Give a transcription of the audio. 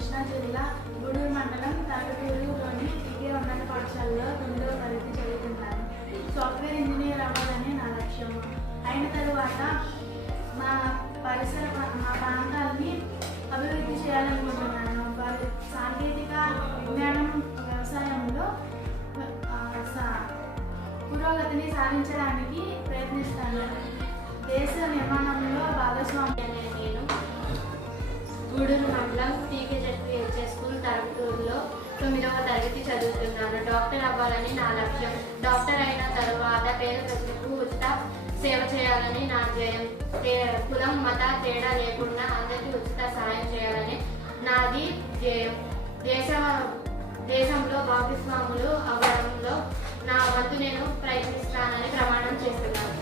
కృష్ణా జిల్లా గూడూరు మండలం తరగటూరులోని టీకే ఉన్నత పాఠశాలలో 9వ తరగతి చదువుతున్నాను. సాఫ్ట్వేర్ ఇంజనీర్ అవ్వాలని నా లక్ష్యం. అయిన తరువాత మా ప్రాంతాలని అభివృద్ధి చేయాలనుకుంటున్నాను. సాంకేతిక విజ్ఞానం వ్యవసాయంలో పురోగతిని సాధించడానికి ప్రయత్నిస్తాను. దేశ నిర్మాణంలో భాగస్వామి. నేను గూడూరు మండలం టీకేజెడ్పీహెచ్ఎస్ స్కూల్ తరగతుల్లో 9వ తరగతి చదువుతున్నాను. డాక్టర్ అవ్వాలని నా లక్ష్యం. డాక్టర్ అయిన తరువాత పేద ప్రజలకు ఉచిత సేవ చేయాలని నా ధ్యేయం. కులం మత తేడా లేకుండా అందరికీ ఉచిత సహాయం చేయాలని నాది ధ్యేయం. దేశంలో భాగస్వాములు అవ్వడంలో నా వంతు నేను ప్రయత్నిస్తానని ప్రమాణం చేస్తున్నాను.